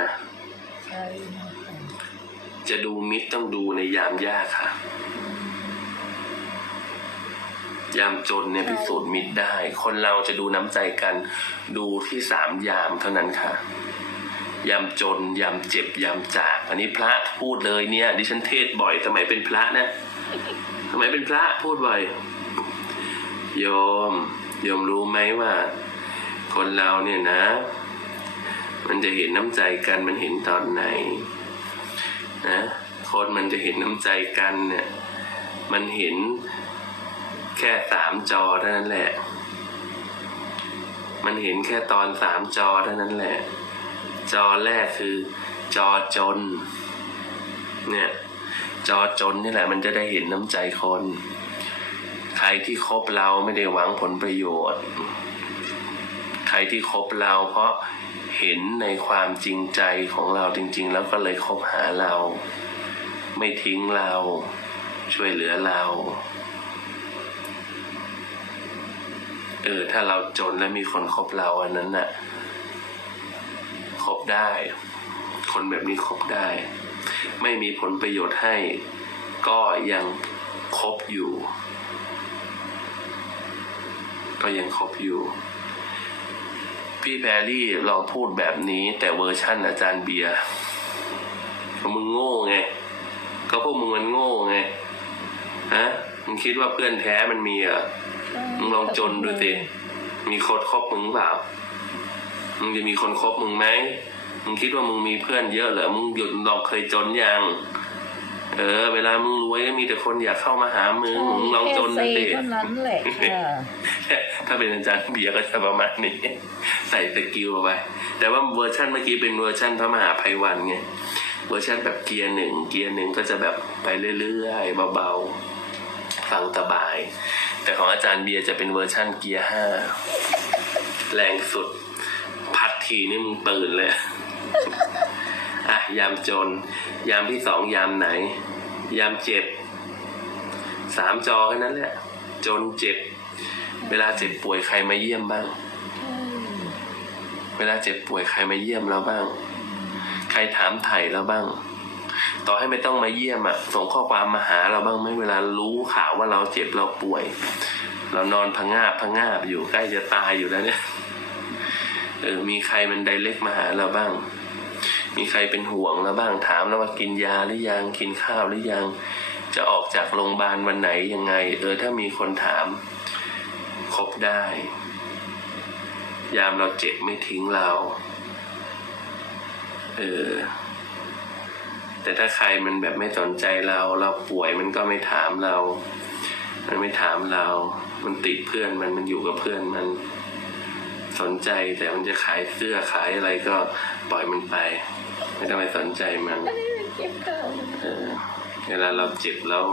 นะใช่ค่ะจะดูมิตรต้องดูในยามยากค่ะ ยามจนเนี่ยพิสูจน์มิตรได้ คนเราจะดูน้ำใจกัน ดูที่สามยามเท่านั้นค่ะ ยามจน ยามเจ็บ ยามจาก อันนี้พระพูดเลยเนี่ย ดิฉันเทศบ่อยสมัยเป็นพระนะสมัยเป็นพระพูดบ่อยโยมโยมรู้ไหมว่า คนเราเนี่ยนะ มันจะเห็นน้ำใจกันมันเห็นตอนไหนนะคนมันจะเห็นน้ำใจกันเนี่ยมันเห็นแค่สามจอเท่านั้นแหละ มันเห็นแค่ตอนสามจอเท่านั้นแหละ จอแรกคือจอจน เนี่ยจอจนนี่แหละ มันจะได้เห็นน้ำใจคน ใครที่คบเราไม่ได้หวังผลประโยชน์ รที่คบเรา เพราะเห็นในความจริงใจของเราจริง ๆ แล้วก็เลยคบหาเรา ไม่ทิ้งเรา ช่วยเหลือเราเออถ้าเราจนแล้วมีคนคบเราอันนั้นน่ะคบได้ คนแบบนี้คบได้ ไม่มีผลประโยชน์ให้ ก็ยังคบอยู่ ก็ยังคบอยู่ พี่แพรรี่ลองพูดแบบนี้ แต่เวอร์ชั่นอาจารย์เบียร์ก็มึงโง่ไง ก็พวกมึงมันโง่ไง ฮะ มึงคิดว่าเพื่อนแท้มันมีเหรอมึงลองจนดูสิมีคนคบมึงเปล่า มึงจะมีคนคบมึงไหม มึงคิดว่ามึงมีเพื่อนเยอะเหรอ มึงหยุดลองเคยจนยัง เออ เวลามึงรวยก็มีแต่คนอยากเข้ามาหามึงมึงลองจนแค่ดูเซสิเท่านั้นแหละค่ะถ้าเป็นอาจารย์เบียร์ก็จะประมาณนี้ ใส่สกิลเอาไป แต่ว่าเวอร์ชันเมื่อกี้เป็นเวอร์ชันพระมหาภัยวันไงเวอร์ชันแบบเกียร์หนึ่งเกียร์หนึ่งก็จะแบบไปเรื่อยๆเบาๆฟังสบาย แต่ของอาจารย์เบียร์จะเป็นเวอร์ชันเกียร์ห้าแรงสุด พัดทีนี่มึงตื่นเลยอ่ะยามจน ยามที่สองยามไหน ยามเจ็บสามจอแค่นั้นแหละ จนเจ็บ เวลาเจ็บป่วยใครมาเยี่ยมบ้าง เวลาเจ็บป่วยใครมาเยี่ยมเราบ้าง ใครถามไถ่เราบ้าง ต่อให้ไม่ต้องมาเยี่ยมอะส่งข้อความมาหาเราบ้างไหมเวลารู้ข่าวว่าเราเจ็บเราป่วย เรานอนพังงาบพังงาบอยู่ใกล้จะตายอยู่แล้วเนี่ยเออมีใครมันไดเล็กมาหาเราบ้าง มีใครเป็นห่วงเราบ้างถามแล้วว่ากินยาหรือยังกินข้าวหรือยัง จะออกจากโรงพยาบาลวันไหนยังไง เออถ้ามีคนถามคบได้ ยามเราเจ็บไม่ทิ้งเราเออแต่ถ้าใครมันแบบไม่สนใจเรา เราป่วยมันก็ไม่ถามเรา มันไม่ถามเรา มันติดเพื่อนมันมันอยู่กับเพื่อนมัน สนใจแต่มันจะขายเสื้อขายอะไรก็ปล่อยมันไป ไม่ต้องไปสนใจมันเก็บข้าวเออเวลาเราเจ็บแล้ว